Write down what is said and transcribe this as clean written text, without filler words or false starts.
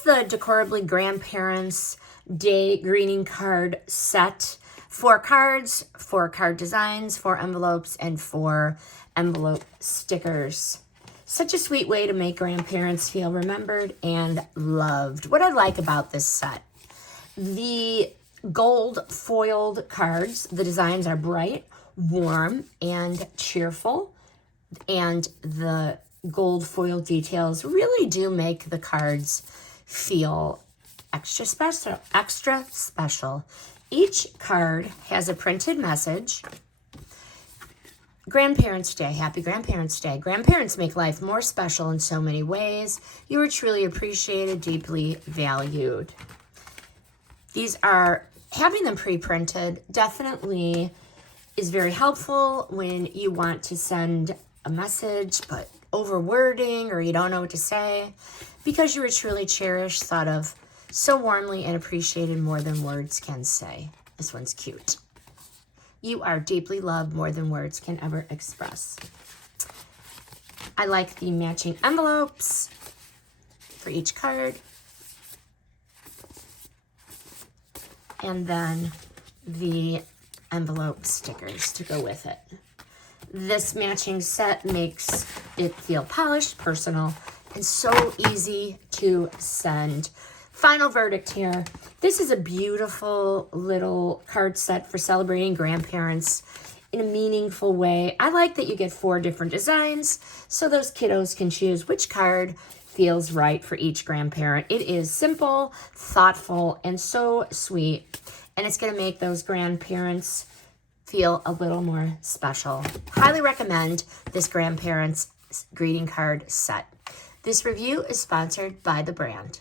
is the Decorably Grandparents Day greeting card set. 4 cards, 4 card designs, 4 envelopes, and 4 envelope stickers. Such a sweet way to make grandparents feel remembered and loved. What I like about this set, the gold foiled cards, the designs are bright, warm, and cheerful, and the gold foil details really do make the cards feel extra special. Each card has a printed message. Grandparents' Day, happy Grandparents' Day. Grandparents make life more special in so many ways. You are truly appreciated, deeply valued. Having them pre-printed definitely is very helpful when you want to send a message, but over wording or you don't know what to say, because you were truly cherished, thought of so warmly and appreciated more than words can say. This one's cute. You are deeply loved more than words can ever express. I like the matching envelopes for each card. And then the envelope stickers to go with it. This matching set makes it feel polished, personal, and so easy to send. Final verdict here. This is a beautiful little card set for celebrating grandparents in a meaningful way. I like that you get 4 different designs so those kiddos can choose which card feels right for each grandparent. It is simple, thoughtful, and so sweet. And it's going to make those grandparents feel a little more special. Highly recommend this grandparents greeting card set. This review is sponsored by the brand.